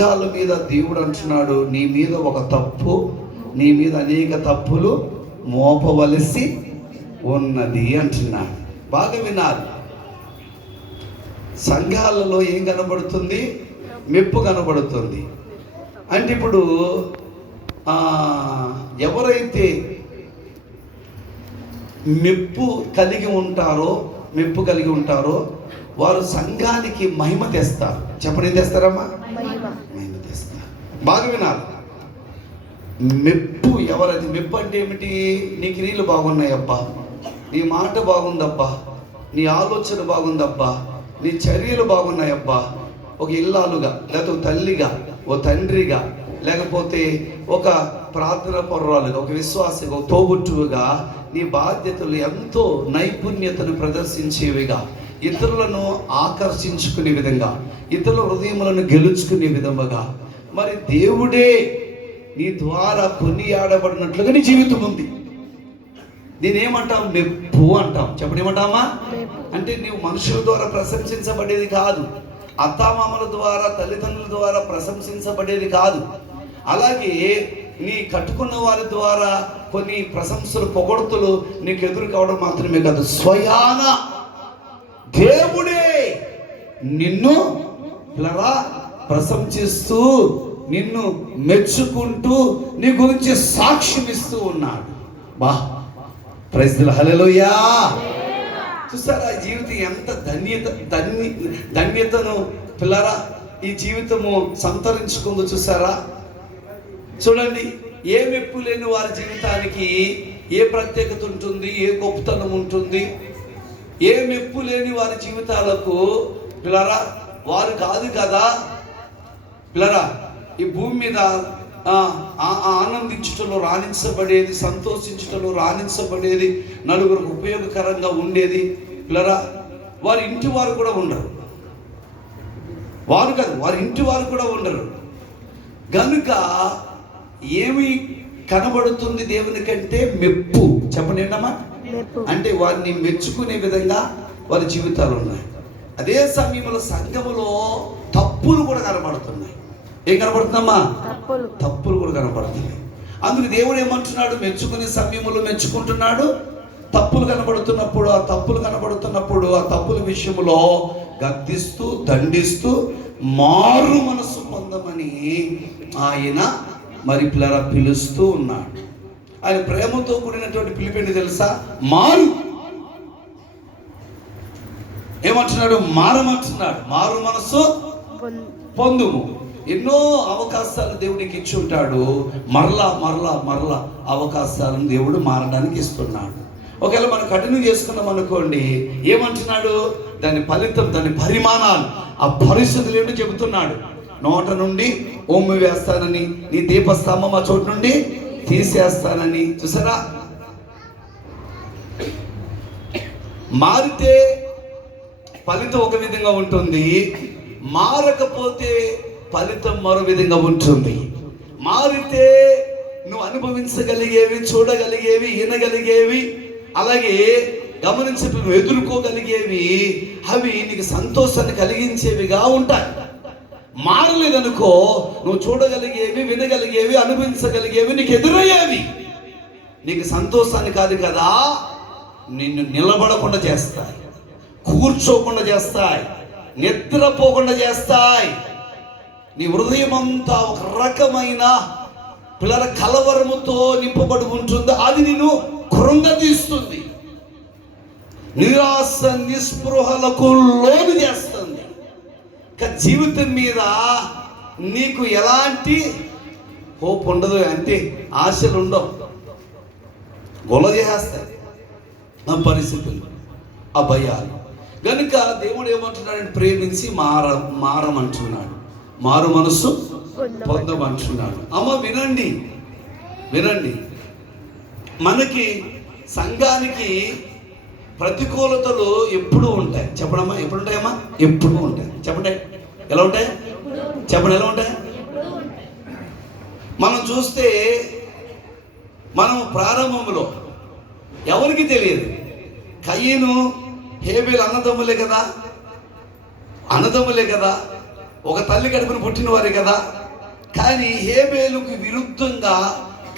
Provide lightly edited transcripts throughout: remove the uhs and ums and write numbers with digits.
సంఘాల మీద దేవుడు అంటున్నాడు, నీ మీద ఒక తప్పు, నీ మీద అనేక తప్పులు మోపవలసి ఉన్నది అంటున్నాడు. బాగా వినాలి. సంఘాలలో ఏం కనబడుతుంది? మెప్పు కనబడుతుంది. అంటే ఇప్పుడు ఎవరైతే మెప్పు కలిగి ఉంటారో వారు సంఘానికి మహిమ తెస్తారు. చెప్పండి, తెస్తారమ్మా? మహిమ తెస్తారు. బాగా వినాలి. మెప్పు ఎవరది? మెప్పు అంటే ఏమిటి? నీ క్రియలు బాగున్నాయబ్బా, నీ మాట బాగుందబ్బా, నీ ఆలోచన బాగుందబ్బా, నీ చర్యలు బాగున్నాయబ్బా. ఒక ఇల్లాలుగా, లేకపోతే ఒక తల్లిగా, ఓ తండ్రిగా, లేకపోతే ఒక ప్రార్థన పరురాలుగా, ఒక విశ్వాసిగా, ఒక తోబుట్టువుగా నీ బాధ్యతలు ఎంతో నైపుణ్యతను ప్రదర్శించేవిగా, ఇతరులను ఆకర్షించుకునే విధంగా, ఇతరుల హృదయములను గెలుచుకునే విధముగా మరి దేవుడే నీ ద్వారా కొనియాడబడినట్లుగా నీ జీవితం ఉంది. దీనేమంటాం? మెప్పు అంటాం. చెప్పండి, ఏమంటామా? అంటే నీవు మనుషుల ద్వారా ప్రశంసించబడేది కాదు, అత్తామామల ద్వారా, తల్లిదండ్రుల ద్వారా ప్రశంసించబడేది కాదు. అలాగే నీ కట్టుకున్న వారి ద్వారా కొన్ని ప్రశంసలు, పొగడ్తలు నీకు ఎదురు కావడం మాత్రమే కాదు, స్వయాన దేవుడే నిన్ను ప్రశంసిస్తూ, నిన్ను మెచ్చుకుంటూ, నీ గురించి సాక్ష్యం ఇస్తూ ఉన్నాడు. బా, ప్రైజ్ ది లార్డ్, హల్లెలూయా. చూసారా ఈ జీవితం ఎంత ధన్యతను పిల్లరా ఈ జీవితము సంతరించుకుందో చూసారా? చూడండి, ఏ మెప్పు లేని వారి జీవితానికి ఏ ప్రత్యేకత ఉంటుంది, ఏ గొప్పతనం ఉంటుంది. ఏ మెప్పు లేని వారి జీవితాలకు పిల్లరా వారు కాదు కదా పిల్లరా ఈ భూమి మీద ఆనందించుటలో రాణించబడేది, సంతోషించుటలో రాణించబడేది, నలుగురికి ఉపయోగకరంగా ఉండేది. పిల్లరా వారి ఇంటి వారు కూడా ఉండరు, వారు కాదు వారి ఇంటి వారు కూడా ఉండరు. గనుక ఏమి కనబడుతుంది దేవుని కంటే? మెప్పు. చెప్పండి ఏంటమ్మా? అంటే వారిని మెచ్చుకునే విధంగా వారి జీవితాలు ఉన్నాయి. అదే సమయంలో సంఘములో తప్పులు కూడా కనబడుతున్నాయి. ఏం కనబడుతుందమ్మా? తప్పులు కూడా కనబడుతున్నాయి. అందుకు దేవుడు ఏమంటున్నాడు? మెచ్చుకునే సమయంలో మెచ్చుకుంటున్నాడు, తప్పులు కనబడుతున్నప్పుడు ఆ తప్పుల విషయంలో గద్దిస్తూ, దండిస్తూ మారు మనసు పొందమని ఆయన మరి పిలుస్తూ ఉన్నాడు. ఆయన ప్రేమతో కూడినటువంటి పిలిపేంటి తెలుసా? మారు. ఏమంటున్నాడు? మారమంటున్నాడు. మారు మనసు పొందుము. ఎన్నో అవకాశాలు దేవుడికి ఇచ్చి ఉంటాడు. మరలా అవకాశాలను దేవుడు మారడానికి ఇస్తున్నాడు. ఒకవేళ మనం కఠినం చేసుకున్నాం అనుకోండి, ఏమంటున్నాడు? దాని ఫలితం, దాని పరిమాణాలు, ఆ పరిస్థితులు ఏంటో చెబుతున్నాడు. నోట నుండి ఓమ్మి వేస్తానని, నీ దీపస్తంభం ఆ చోటు నుండి తీసేస్తానని. చూసారా? మారితే ఫలితం ఒక విధంగా ఉంటుంది, మారకపోతే ఫలితం మరో విధంగా ఉంటుంది. మారితే నువ్వు అనుభవించగలిగేవి, చూడగలిగేవి, వినగలిగేవి, అలాగే గమనించేవి, ఎదుర్కోగలిగేవి, అవి నీకు సంతోషాన్ని కలిగించేవిగా ఉంటాయి. మారలేదనుకో, నువ్వు చూడగలిగేవి, వినగలిగేవి, అనుభవించగలిగేవి నీకు ఎదురయ్యేవి నీకు సంతోషాన్ని కాదు కదా, నిన్ను నిలబడకుండా చేస్తాయి, కూర్చోకుండా చేస్తాయి, నిద్రపోకుండా చేస్తాయి. నీ హృదయం అంతా ఒక రకమైన పిల్లల కలవరముతో నింపబడి ఉంటుంది. అది నిన్ను కృంగదీస్తుంది, నిరాశ నిస్పృహలకు లోను చేస్తుంది. జీవితం మీద నీకు ఎలాంటి హోప్ ఉండదు, అంటే ఆశలు ఉండవు, గొల్ల చేస్తాయి ఆ పరిస్థితులు, ఆ భయాలు. కనుక దేవుడు ఏమంటున్నాడు? ప్రేమించి మారమంటున్నాడు, మారు మనసు పొందమంటున్నాడు. అమ్మ వినండి, మనకి సంఘానికి ప్రతికూలతలు ఎప్పుడూ ఉంటాయి. చెప్పడమ్మా, ఎప్పుడు ఉంటాయమ్మా? ఎప్పుడూ ఉంటాయి. చెప్పండి, ఎలా ఉంటాయి? చెప్పండి, ఎలా ఉంటాయి? మనం చూస్తే మనం ప్రారంభంలో ఎవరికి తెలియదు, కయీను హేబేలు అన్నదమ్ములే కదా. ఒక తల్లి కడుపున పుట్టినవారే కదా. కానీ హేబేలుకు విరుద్ధంగా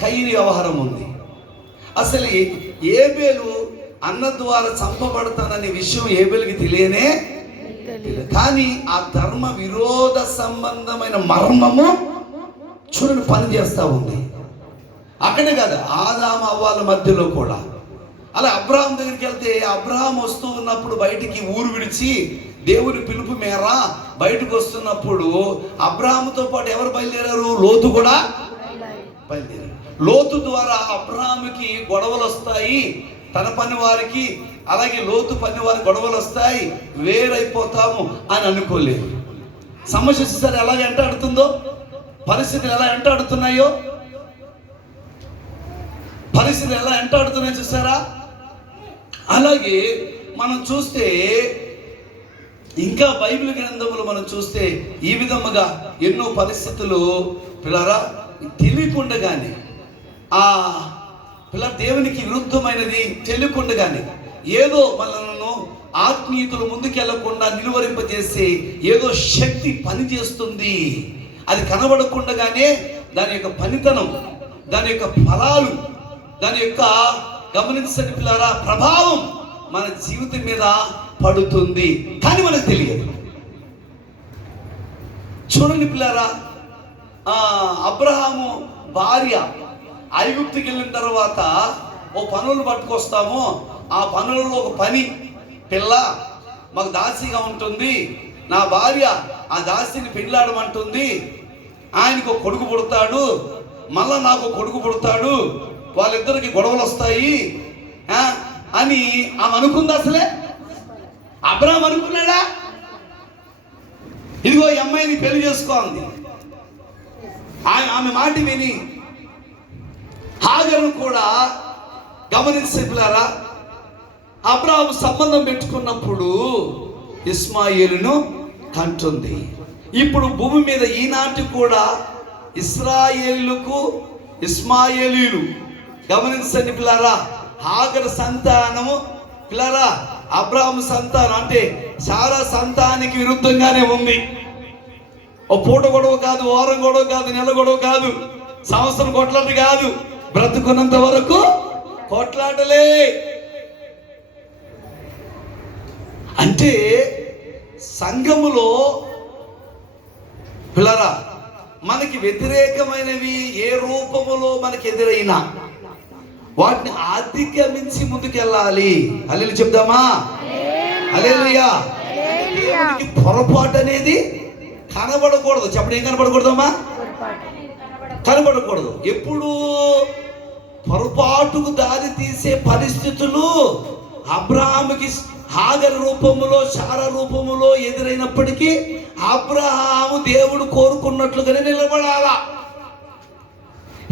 కయీను వ్యవహారం ఉంది. అసలు హేబేలు అన్న ద్వారా చంపబడతాననే విషయం హేబేలుకి తెలియనే. కానీ ఆ ధర్మ విరోధ సంబంధమైన మర్మము చూడండి పని చేస్తూ ఉంది. అక్కడే కదా ఆదాము అవ్వాల మధ్యలో కూడా. అలా అబ్రహాం దగ్గరికి వెళ్తే అబ్రహాం వస్తూ ఉన్నప్పుడు బయటికి ఊరు విడిచి దేవుని పిలుపు మేర బయటకు వస్తున్నప్పుడు అబ్రహాముతో పాటు ఎవరు బయలుదేరారు? లోతు కూడా బయలుదేరారు. లోతు ద్వారా అబ్రహాముకి గొడవలు వస్తాయి, తన పని వారికి, అలాగే లోతు పని వారికి గొడవలు వస్తాయి, వేరైపోతాము అని అనుకోలేదు. సమస్య చూసారు ఎలా వెంటాడుతుందో, పరిస్థితులు ఎలా వెంటాడుతున్నాయో, పరిస్థితులు ఎలా వెంటాడుతున్నాయో చూసారా. అలాగే మనం చూస్తే ఇంకా బైబిల్ గ్రంథములు మనం చూస్తే ఈ విధముగా ఎన్నో పరిస్థితులు పిల్లరా తెలియకుండగానే పిల్ల దేవునికి విరుద్ధమైనది తెలియకుండగానే ఏదో మనలను ఆత్మీయతలు ముందుకెళ్లకుండా నిలువరింపజేసి ఏదో శక్తి పని చేస్తుంది. అది కనబడకుండగానే దాని యొక్క పనితనం, దాని యొక్క ఫలాలు, దాని యొక్క గమనించని పిల్లరా ప్రభావం మన జీవితం మీద పడుతుంది. కానీ మనకు తెలియదు. చూడండి పిల్లరా, అబ్రహాము భార్య ఐగుప్తుకి వెళ్ళిన తర్వాత ఓ పనులు పట్టుకొస్తాము, ఆ పనులలో ఒక పని పిల్ల మాకు దాసిగా ఉంటుంది, నా భార్య ఆ దాసిని పెళ్ళాడమంటుంది, ఆయనకు ఒక కొడుకు పుడతాడు, మళ్ళా నాకు కొడుకు పుడతాడు, వాళ్ళిద్దరికి గొడవలు వస్తాయి అని ఆమె అనుకుంది. అసలే అబ్రహాం అనుకున్నాడా? ఇదిగో ఈ అమ్మాయిని పెళ్లి చేసుకోండి. ఆమె మాట విని హాగరును కూడా గమనించారా, అబ్రహాం సంబంధం పెట్టుకున్నప్పుడు ఇస్మాయేలును కంటుంది. ఇప్పుడు భూమి మీద ఈనాటి కూడా ఇశ్రాయేలుకు ఇస్మాయేలీలు గమనించండి పిల్లారా, హాగరు సంతానము పిల్లారా అబ్రహాం సంతానం అంటే సారా సంతానానికి విరుద్ధంగానే ఉంది. ఓ పూట గొడవ కాదు, వారం గొడవ కాదు, నెల గొడవ కాదు, సంవత్సరం కొట్లాట కాదు, బ్రతుకున్నంత వరకు కొట్లాటలే. అంటే సంఘములో పిల్లరా మనకి వ్యతిరేకమైనవి ఏ రూపములో మనకి ఎదురైనా వాటిని అధిగమించి ముందుకెళ్ళాలి. హల్లెలూయా చెప్దామా? హల్లెలూయా. దేవునికి పొరపాటు అనేది కనబడకూడదు. చెప్పండి, ఏం కనబడకూడదమ్మా? కనబడకూడదు. ఎప్పుడు పొరపాటుకు దారి తీసే పరిస్థితులు అబ్రహాముకి హాగరు రూపములో శారా రూపములో ఎదురైనప్పటికీ అబ్రహాము దేవుడు కోరుకున్నట్లుగానే నిలబడాలా.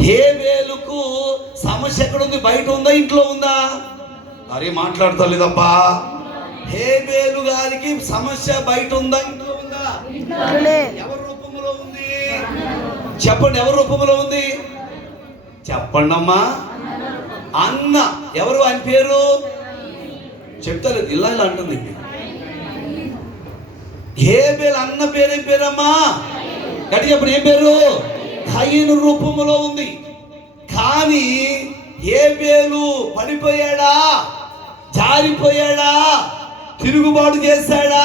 హేబేలుకు సమస్య ఎక్కడుంది? బయట ఉందా, ఇంట్లో ఉందా? అరే మాట్లాడుతా లేదబ్బా. హేబేలు గారికి సమస్య బయట ఉందా, ఇంట్లో ఉందా? ఎవరి రూపంలో ఉంది? చెప్పండి, ఎవరి రూపంలో ఉంది? చెప్పండి అమ్మా. అన్న ఎవరు? ఆయన పేరు చెప్తారు, ఇలా ఇలా అంటుంది. హేబేలు అన్న పేరేం పేరమ్మా? గట్టి చెప్పండి, ఏం పేరు? కయీను రూపములో ఉంది. కానీ హేబేలు పడిపోయాడా, జారిపోయాడా, తిరుగుబాటు చేశాడా?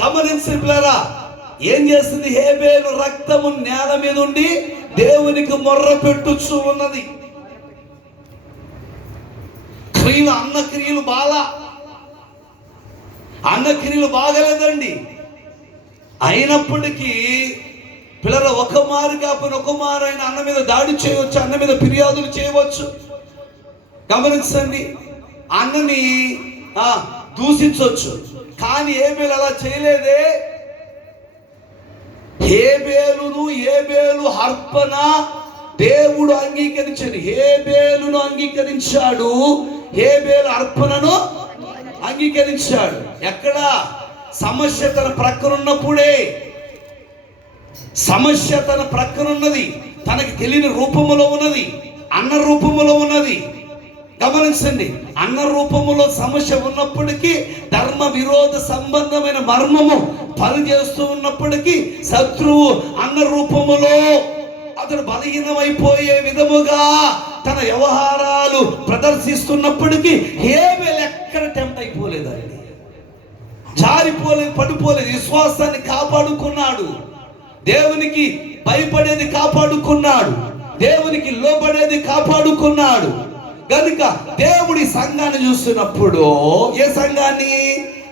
గమనించారా, ఏం చేస్తుంది? హేబేలు రక్తము నేల మీద ఉండి దేవునికి మొర్ర పెట్టుచు ఉన్నది. క్రియలు, అన్న క్రియలు క్రియలు బాగలేదండి. అయినప్పటికీ పిల్లల ఒక మారు కాకపోయినా ఒక మారు ఆయన అన్న మీద దాడి చేయవచ్చు, అన్న మీద ఫిర్యాదులు చేయవచ్చు. గమనించండి, అన్నని దూషించవచ్చు. కానీ హేబేలు అలా చేయలేదే. హేబేలు అర్పణ దేవుడు అంగీకరించాడు. హేబేలును అంగీకరించాడు, హేబేలు అర్పణను అంగీకరించాడు. ఎక్కడ? సమస్య తన ప్రక్కన ఉన్నప్పుడే. సమస్య తన ప్రక్కన ఉన్నది, తనకి తెలియని రూపములో ఉన్నది, అన్న రూపములో ఉన్నది. గమనించండి, అన్న రూపములో సమస్య ఉన్నప్పటికీ, ధర్మ విరోధ సంబంధమైన మర్మము పనిచేస్తూ ఉన్నప్పటికీ, శత్రువు అన్న రూపములో అతడు బలహీనమైపోయే విధముగా తన వ్యవహారాలు ప్రదర్శిస్తున్నప్పటికీ హేబెల్ ఎక్కడ టెంప్ట్ అయిపోలేదండి, జారిపోలేదు, పడిపోలేదు. విశ్వాసాన్ని కాపాడుకున్నాడు, దేవునికి భయపడేది కాపాడుకున్నాడు, దేవునికి లోబడేది కాపాడుకున్నాడు. కనుక దేవుడి సంఘాన్ని చూస్తున్నప్పుడు, ఏ సంఘాన్ని?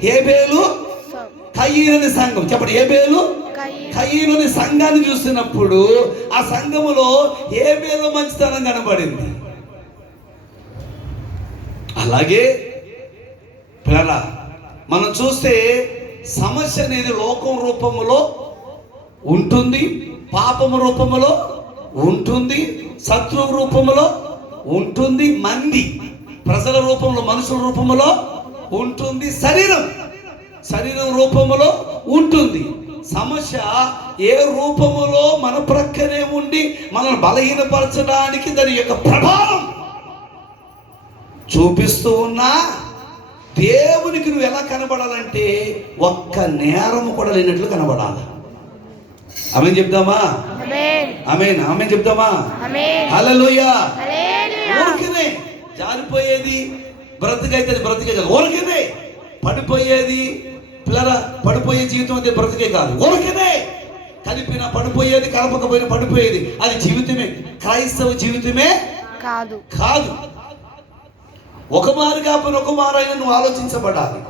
హేబెలు కయీనుని సంఘం. చెప్పండి, హేబెలు కయీనుని సంఘాన్ని చూసినప్పుడు ఆ సంఘములో హేబెలు మంచితనం కనబడింది. అలాగే పిల్లరా, మనం చూస్తే సమస్య అనేది లోకం రూపములో ఉంటుంది, పాపము రూపములో ఉంటుంది, శత్రువు రూపములో ఉంటుంది, మంది ప్రజల రూపంలో, మనుషుల రూపములో ఉంటుంది, శరీరం రూపములో ఉంటుంది. సమస్య ఏ రూపములో మన ప్రక్కనే ఉండి మనల్ని బలహీనపరచడానికి దాని యొక్క ప్రభావం చూపిస్తూ ఉన్నా, దేవునికి నువ్వు ఎలా కనబడాలంటే ఒక్క నేరము కూడా లేనట్లు కనబడాలి. ఆమేన్ చెప్దామా? ఆమేన్ చెప్దామా? హల్లెలూయా. ఊరికనే జారిపోయేది బ్రతికైతే బ్రతికే కాదు, ఊరికనే పడిపోయేది పిల్లరా, పడిపోయే జీవితం అయితే బ్రతికే కాదు, ఊరికనే కలిపిన పడిపోయేది, కలపకపోయినా పడిపోయేది, అది జీవితమే. క్రైస్తవ జీవితమే కాదు. ఒక మారు కాకపోయినా ఒక మారు అయినా నువ్వు ఆలోచించబడాలి.